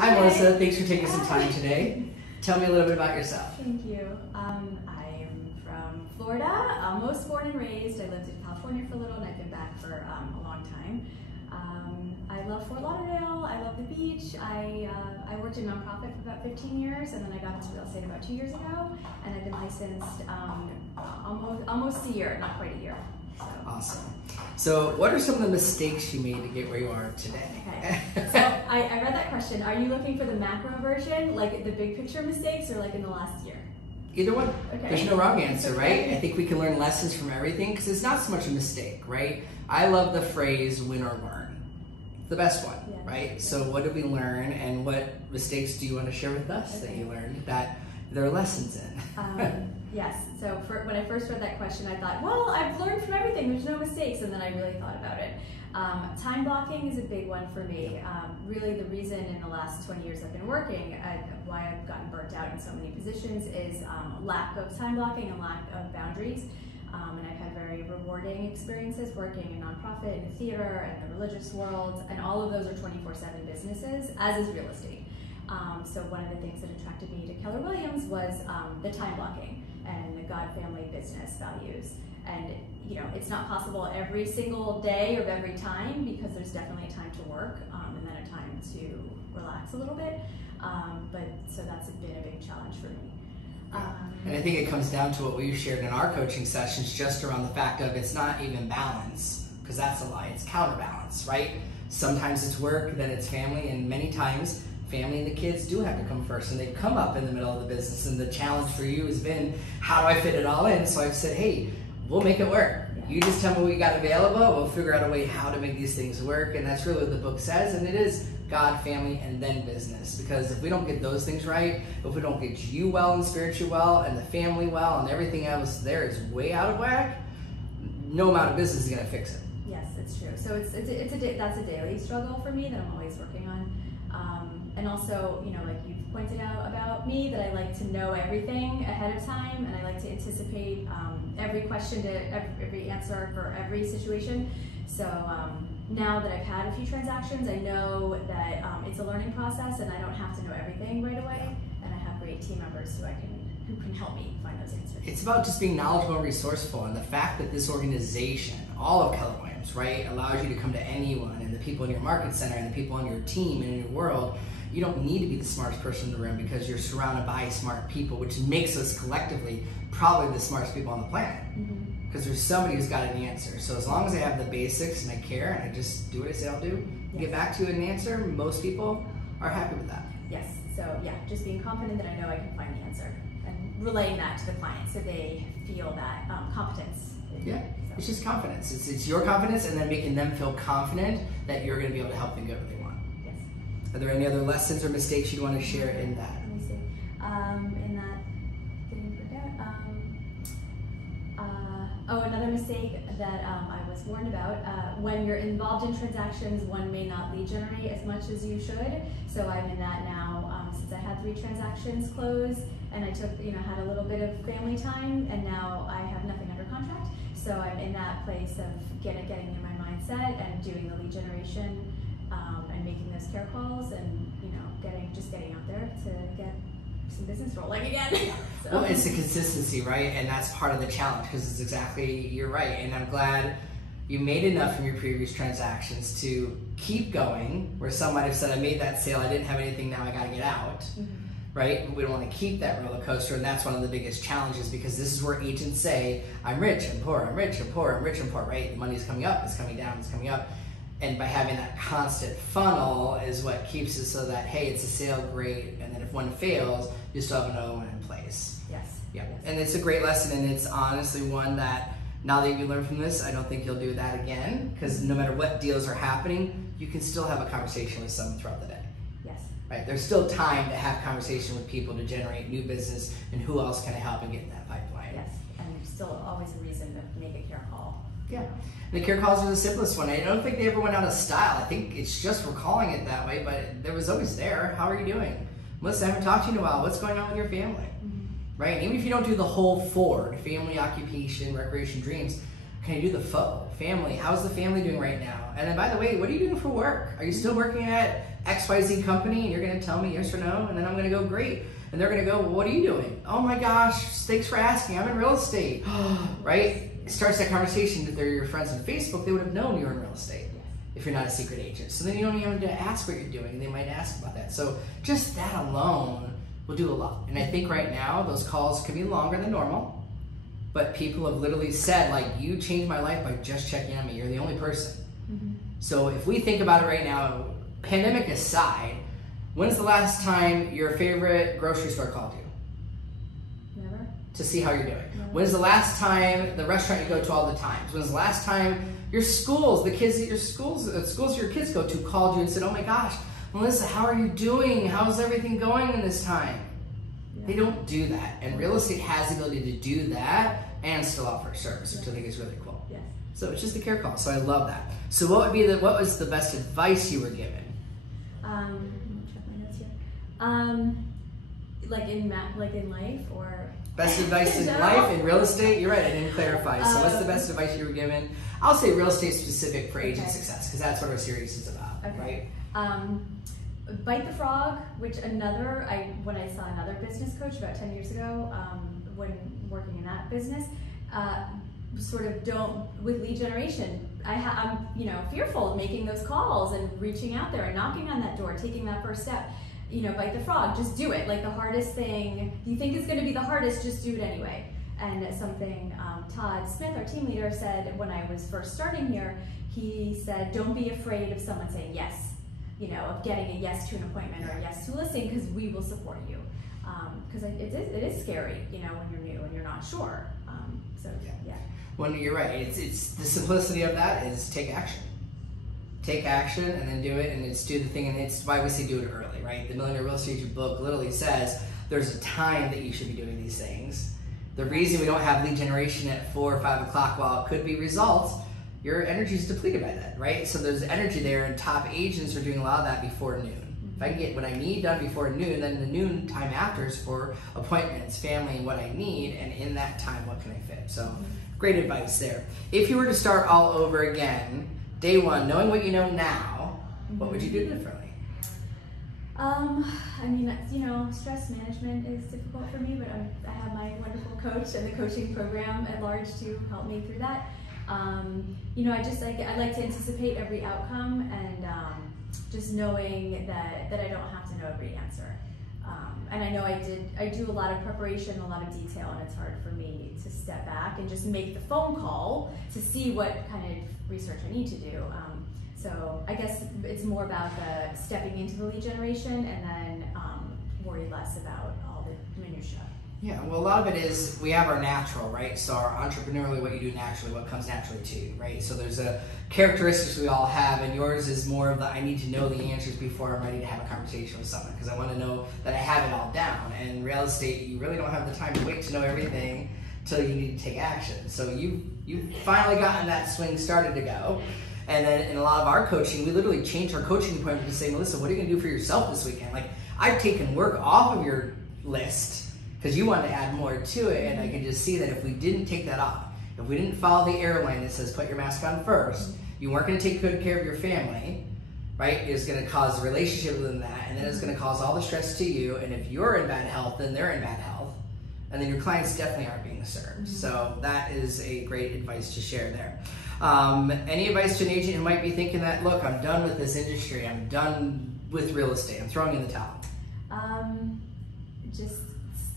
Hi Melissa, thanks for taking some time today. Tell me a little bit about yourself. Thank you. I am from Florida, almost born and raised. I lived in California for a little and I've been back for a long time. I love Fort Lauderdale, I love the beach. I worked in nonprofit for about 15 years and then I got into real estate about 2 years ago, and I've been licensed almost a year, not quite a year. So. Awesome. So what are some of the mistakes you made to get where you are today? Okay. So I read that question. Are you looking for the macro version, like the big picture mistakes, or like in the last year? Either one. Okay. There's no wrong answer, right? Okay. I think we can learn lessons from everything because it's not so much a mistake, right? I love the phrase win or learn. It's the best one, Yeah. right? So what did we learn and what mistakes do you want to share with us that you learned that there are lessons in? Yes, so when I first read that question, I thought, well, I've learned from everything, there's no mistakes, and then I really thought about it. Time blocking is a big one for me. Really the reason in the last 20 years I've been working, why I've gotten burnt out in so many positions is lack of time blocking and lack of boundaries. And I've had very rewarding experiences working in nonprofit, in the theater, and the religious world, and all of those are 24/7 businesses, as is real estate. So one of the things that attracted me to Keller Williams was the time blocking and the God family business values. And you know, it's not possible every single day or every time, because there's definitely a time to work and then a time to relax a little bit. But so that's been a big challenge for me. And I think it comes down to what we've shared in our coaching sessions, just around the fact of it's not even balance, because that's a lie, it's counterbalance, right? Sometimes it's work, then it's family, and many times family and the kids do have to come first, and they come up in the middle of the business, and the challenge for you has been, how do I fit it all in? So I've said, hey, we'll make it work. You just tell me what you got available, we'll figure out a way how to make these things work, and that's really what the book says, and it is God, family, and then business. Because if we don't get those things right, if we don't get you well and spiritually well, and the family well, and everything else there is way out of whack, no amount of business is gonna fix it. Yes, it's true. So that's a daily struggle for me that I'm always working on. And also, you know, like you've pointed out about me, that I like to know everything ahead of time, and I like to anticipate every question to every answer for every situation. So now that I've had a few transactions, I know that it's a learning process, and I don't have to know everything right away. And I have great team members who can help me find those answers. It's about just being knowledgeable and resourceful, and the fact that this organization, all of Keller Williams, right, allows you to come to anyone, and the people in your market center, and the people on your team and in your world. You don't need to be the smartest person in the room, because you're surrounded by smart people, which makes us collectively probably the smartest people on the planet. Because there's somebody who's got an answer. So as long as I have the basics and I care and I just do what I say I'll do, get back to an answer, most people are happy with that. Yes, so yeah, just being confident that I know I can find the answer and relaying that to the client so they feel that competence. Yeah, it's just confidence. It's your confidence, and then making them feel confident that you're going to be able to help them get what they want. Are there any other lessons or mistakes you want to share in that? Let me see. In that, didn't forget. Another mistake that I was warned about. When you're involved in transactions, one may not lead generate as much as you should. So I'm in that now since I had 3 transactions close, and I took, had a little bit of family time, and now I have nothing under contract. So I'm in that place of getting in my mindset and doing the lead generation. And making those care calls, and getting out there to get some business rolling again. So. Well, it's the consistency, right? And that's part of the challenge, because it's exactly, you're right. And I'm glad you made enough from your previous transactions to keep going, where some might have said, I made that sale, I didn't have anything, now I gotta get out. Right? We don't want to keep that roller coaster, and that's one of the biggest challenges, because this is where agents say, I'm rich, I'm poor, I'm rich, I'm poor, I'm rich, I'm poor, right? The money's coming up, it's coming down, it's coming up. And by having that constant funnel is what keeps it so that, hey, it's a sale, great, and then if one fails, you still have another one in place. Yes. Yeah. Yes. And it's a great lesson, and it's honestly one that, now that you learn from this, I don't think you'll do that again, because no matter what deals are happening, you can still have a conversation with someone throughout the day. Yes. Right? There's still time to have conversation with people to generate new business, and who else can I help and get in that pipeline. Yes, and there's still always a reason to make a care call. Yeah. The care calls are the simplest one. I don't think they ever went out of style. I think it's just we're calling it that way, but there was always there. How are you doing? Melissa, I haven't talked to you in a while. What's going on with your family? Right? Even if you don't do the whole Ford, family, occupation, recreation, dreams, can you do the family? How's the family doing right now? And then, by the way, what are you doing for work? Are you still working at XYZ company, and you're going to tell me yes or no, and then I'm going to go, great. And they're going to go, well, what are you doing? Oh my gosh, thanks for asking. I'm in real estate, right? It starts that conversation. If they're your friends on Facebook, they would have known you were in real estate if you're not a secret agent. So then you don't even have to ask what you're doing, and they might ask about that. So just that alone will do a lot. And I think right now those calls could be longer than normal, but people have literally said, like, you changed my life by just checking on me. You're the only person. So if we think about it right now, pandemic aside, when's the last time your favorite grocery store called you? Never. To see how you're doing. Never. When's the last time the restaurant you go to all the times? When's the last time your schools, the kids at your schools your kids go to called you and said, oh my gosh, Melissa, how are you doing? How's everything going in this time? Yeah. They don't do that. And real estate has the ability to do that and still offer a service, which I think is really cool. Yes. So it's just a care call. So I love that. So what was the best advice you were given? Let me check my notes here. Like in life, or best advice in life, in real estate? You're right, I didn't clarify. So what's the best advice you were given? I'll say real estate specific for agent success, because that's what our series is about, right? Bite the frog, which when I saw another business coach about 10 years ago, when working in that business, sort of with lead generation, I'm fearful of making those calls and reaching out there and knocking on that door, taking that first step. Bite the frog, just do it. Like, the hardest thing you think is going to be the hardest, just do it anyway. And something Todd Smith, our team leader, said when I was first starting here, he said, don't be afraid of someone saying yes, of getting a yes to an appointment or a yes to a listing, because we will support you. Because it is scary, when you're new and you're not sure. Yeah. Well, you're right. It's the simplicity of that is take action. Take action and then do it, and it's do the thing, and it's why we say do it early, right? The Millionaire Real Estate Agent book literally says there's a time that you should be doing these things. The reason we don't have lead generation at 4 or 5 o'clock, while it could be results, your energy is depleted by that, right? So there's energy there, and top agents are doing a lot of that before noon. If I can get what I need done before noon, then the noon time after is for appointments, family, and what I need, and in that time, what can I fit? So great advice there. If you were to start all over again, day one, knowing what you know now, what would you do differently? Stress management is difficult for me, but I have my wonderful coach and the coaching program at large to help me through that. I like to anticipate every outcome, and just knowing that I don't have to know every answer. And I know I do a lot of preparation, a lot of detail, and it's hard for me to step back and just make the phone call to see what kind of research I need to do. So I guess it's more about the stepping into the lead generation, and then worry less about all the minutia. Yeah, well, a lot of it is we have our natural, right? So our entrepreneurially, what you do naturally, what comes naturally to you, right? So there's a characteristics we all have, and yours is more of the I need to know the answers before I'm ready to have a conversation with someone, because I want to know that I have it all down. And real estate, you really don't have the time to wait to know everything until you need to take action. So you've finally gotten that swing started to go. And then in a lot of our coaching, we literally change our coaching appointment to say, Melissa, what are you going to do for yourself this weekend? Like, I've taken work off of your list because you want to add more to it, and I can just see that if we didn't take that off, if we didn't follow the airline that says put your mask on first, you weren't going to take good care of your family, right? It's going to cause a relationship within that, and then it's going to cause all the stress to you, and if you're in bad health, then they're in bad health, and then your clients definitely aren't being served. So that is a great advice to share there. Any advice to an agent who might be thinking that, look, I'm done with this industry, I'm done with real estate, I'm throwing in the towel? Just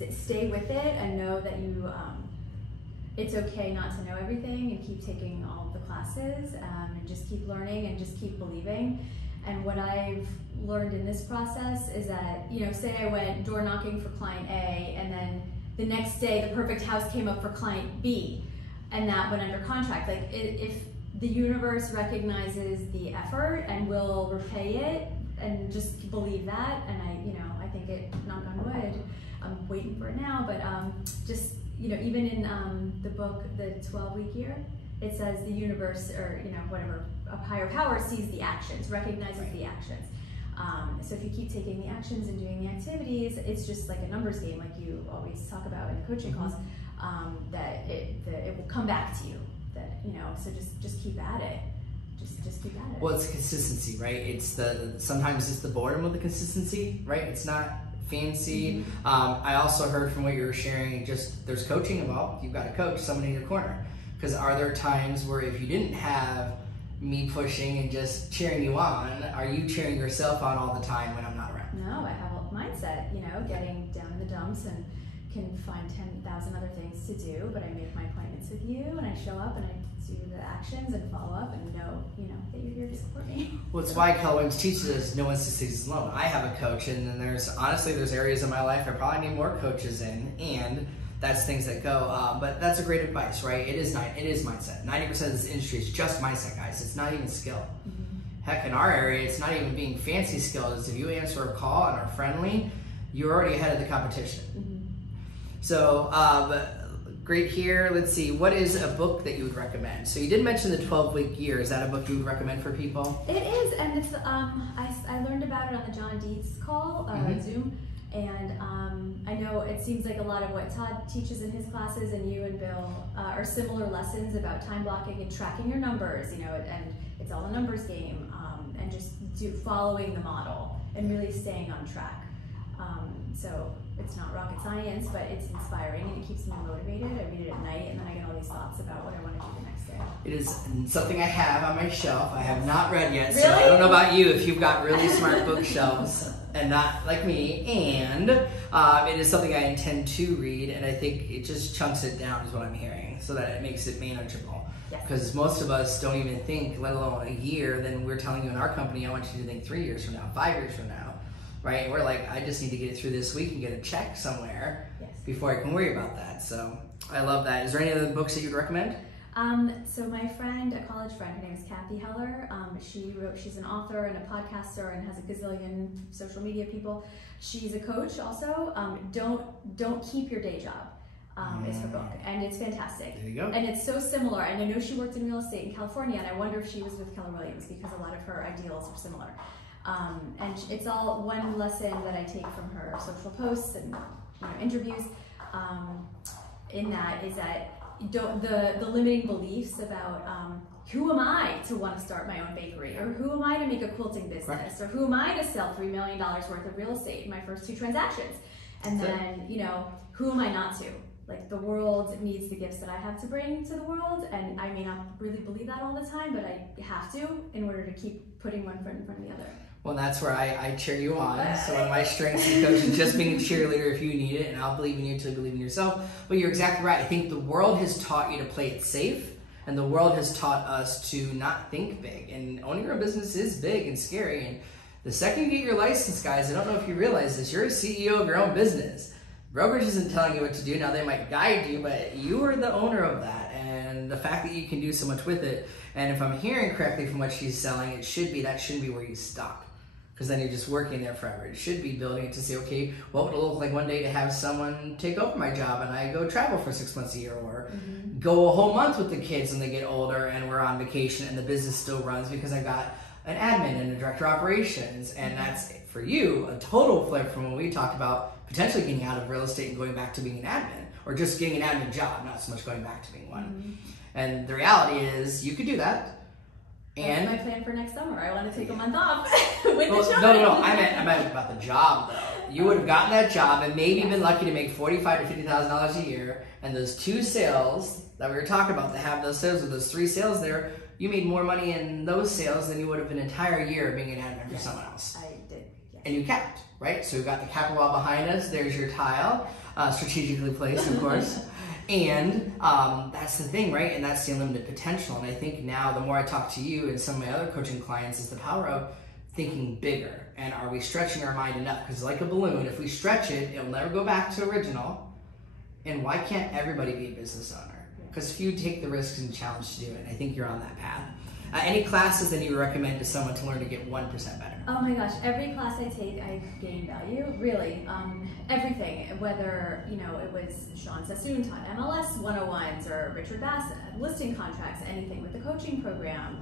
stay with it and know that it's okay not to know everything, and keep taking all of the classes, and just keep learning and just keep believing. And what I've learned in this process is that, say I went door knocking for client A, and then the next day the perfect house came up for client B, and that went under contract. Like, if the universe recognizes the effort and will repay it, and just believe that, and I think it, knock on wood, I'm waiting for it now, but just, even in the book, The 12-Week Year, it says the universe, or whatever, a higher power sees the actions, recognizes the actions. So if you keep taking the actions and doing the activities, it's just like a numbers game, like you always talk about in coaching calls, that it will come back to you. That so just keep at it. just keep at it. Well, it's consistency, right? It's sometimes it's the boredom of the consistency, right? It's not fancy. I also heard from what you were sharing, just there's coaching involved. You've got a coach, someone in your corner. Because are there times where if you didn't have me pushing and just cheering you on, are you cheering yourself on all the time when I'm not around? No, I have a mindset, getting down in the dumps and can find 10,000 other things to do, but I make my appointments with you and I show up and I do the actions and follow up and know that you're here to support me. Well, it's why Keller Williams teaches us no one succeeds alone. I have a coach, and then there's areas in my life I probably need more coaches in, and that's things that go. But that's a great advice, right? It is mindset. 90% of this industry is just mindset, guys. It's not even skill. Heck, in our area, it's not even being fancy skills. If you answer a call and are friendly, you're already ahead of the competition. So, great here. Let's see, what is a book that you would recommend? So you did mention the 12-week year. Is that a book you would recommend for people? It is, and it's I learned about it on the John Dietz call, Zoom, and I know it seems like a lot of what Todd teaches in his classes and you and Bill are similar lessons about time blocking and tracking your numbers, and it's all a numbers game, and just following the model and really staying on track. So it's not rocket science, but it's inspiring and it keeps me motivated. I read it at night and then I get all these thoughts about what I want to do the next day. It is something I have on my shelf. I have not read yet, Really? So I don't know about you if you've got really smart bookshelves and not like me. And it is something I intend to read, and I think it just chunks it down is what I'm hearing, so that it makes it manageable. Because most of us don't even think, let alone a year, then we're telling you in our company, I want you to think 3 years from now, 5 years from now. Right? And we're like, I just need to get it through this week and get a check somewhere before I can worry about that. So I love that. Is there any other books that you'd recommend? So my friend, a college friend, her name is Kathy Heller. She's an author and a podcaster and has a gazillion social media people. She's a coach also. Don't keep your day job. Is her book, and it's fantastic. There you go. And it's so similar. And I know she worked in real estate in California, and I wonder if she was with Keller Williams because a lot of her ideals are similar. And it's all one lesson that I take from her social posts and interviews. In that is that the limiting beliefs about who am I to want to start my own bakery, or who am I to make a quilting business, or who am I to sell $3 million worth of real estate in my first 2 transactions, and then who am I not to? Like, the world needs the gifts that I have to bring to the world, and I may not really believe that all the time, but I have to in order to keep putting one foot in front of the other. Well, that's where I cheer you on. So one of my strengths as a coach is just being a cheerleader if you need it, and I'll believe in you until you believe in yourself. But you're exactly right. I think the world has taught you to play it safe, and the world has taught us to not think big. And owning your own business is big and scary. And the second you get your license, guys, I don't know if you realize this, you're a CEO of your own business. Brokerage isn't telling you what to do. Now, they might guide you, but you are the owner of that. And the fact that you can do so much with it, and if I'm hearing correctly from what she's selling, that shouldn't be where you stop. Because then you're just working there forever. It should be building it to say, okay, what would it look like one day to have someone take over my job and I go travel for 6 months a year, or go a whole month with the kids when they get older and we're on vacation and the business still runs because I got an admin and a director of operations. And that's, for you, a total flip from when we talked about potentially getting out of real estate and going back to being an admin, or just getting an admin job, not so much going back to being one. And the reality is you could do that. And that's my plan for next summer. I want to take a month off with the children. No. I meant about the job, though. You would have gotten that job and maybe been lucky to make $45,000 to $50,000 a year. And those 2 sales that we were talking about, that have those sales, with those 3 sales there, you made more money in those sales than you would have an entire year being an admin for someone else. I did. Yes. And you kept, right? So we've got the capital wall behind us. There's your tile, strategically placed, of course. And that's the thing, right? And that's the unlimited potential. And I think now, the more I talk to you and some of my other coaching clients, is the power of thinking bigger. And are we stretching our mind enough? Because like a balloon, if we stretch it, it'll never go back to original. And why can't everybody be a business owner? Because few take the risks and challenge to do it. And I think you're on that path. Any classes that you would recommend to someone to learn to get 1% better? Oh my gosh, every class I take, I gain value, really. Everything, whether, it was Sean Sassoon taught MLS 101s, or Richard Bassett, listing contracts, anything with the coaching program.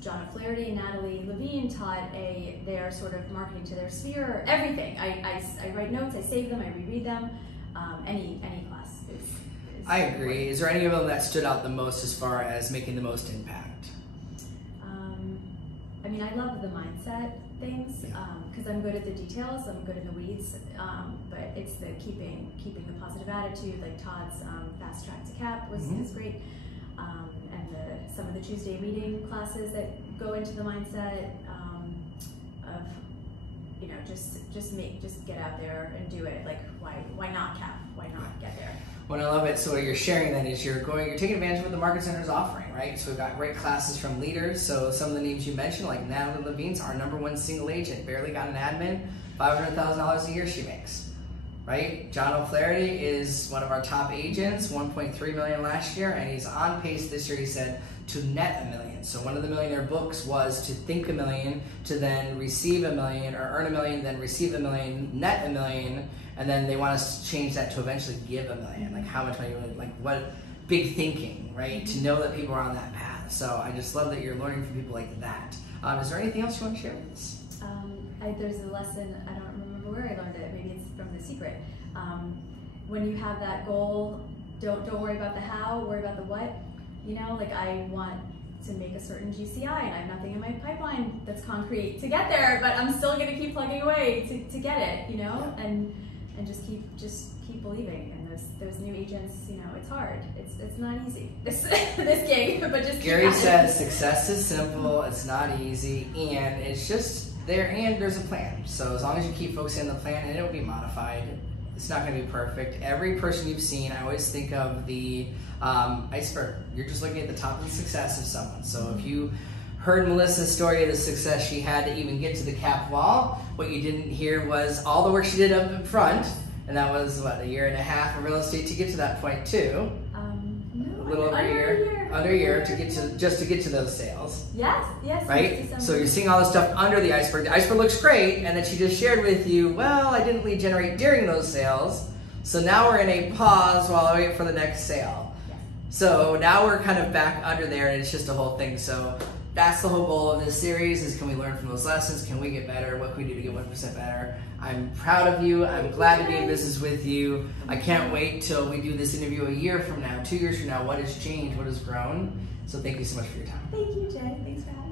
John O'Flaherty and Natalie Levine taught their sort of marketing to their sphere, everything. I write notes, I save them, I reread them. Any class is I agree. Is there any of them that stood out the most as far as making the most impact? mean, I love the mindset things because I'm good at the details. I'm good in the weeds, but it's the keeping the positive attitude. Like Todd's fast track to cap is great, and some of the Tuesday reading classes that go into the mindset of just get out there and do it. Like why not cap? Why not get there? Well, I love it. So what you're sharing then is you're taking advantage of what the Market Center is offering, right? So we've got great classes from leaders. So some of the names you mentioned, like Natalie Levine's our #1 single agent, barely got an admin, $500,000 a year she makes, right? John O'Flaherty is one of our top agents, $1.3 million last year, and he's on pace this year, he said, to net $1 million. So one of the millionaire books was to think $1 million, to then receive $1 million, or earn $1 million, then receive $1 million, net $1 million, and then they want us to change that to eventually give $1 million. Like how much money, like what big thinking, right? To know that people are on that path. So I just love that you're learning from people like that. Is there anything else you want to share with us? There's a lesson, I don't remember where I learned it, maybe it's from The Secret. When you have that goal, don't worry about the how, worry about the what. You know, like I want to make a certain GCI and I have nothing in my pipeline that's concrete to get there, but I'm still gonna keep plugging away to get it, you know, and just keep believing. And those new agents, you know, it's hard. It's not easy, this gig, but just Gary said success is simple, it's not easy, and it's just there, and there's a plan. So as long as you keep focusing on the plan, and it'll be modified, it's not going to be perfect. Every person you've seen, I always think of the iceberg. You're just looking at the top of the success of someone. So if you heard Melissa's story of the success she had to even get to the cap wall, what you didn't hear was all the work she did up in front, and that was what, a year and a half of real estate to get to that point too. No, a little over under a year to get to those sales. Yes. Right? So you're seeing all this stuff under the iceberg. The iceberg looks great, and then she just shared with you, well, I didn't lead generate during those sales, so now we're in a pause while I wait for the next sale. Yes. So now we're kind of back under there, and it's just a whole thing. So that's the whole goal of this series, is can we learn from those lessons? Can we get better? What can we do to get 1% better? I'm proud of you. I'm glad to be in business with you. I can't wait till we do this interview a year from now, 2 years from now. What has changed? What has grown? So thank you so much for your time. Thank you, Jay. Thanks for having me.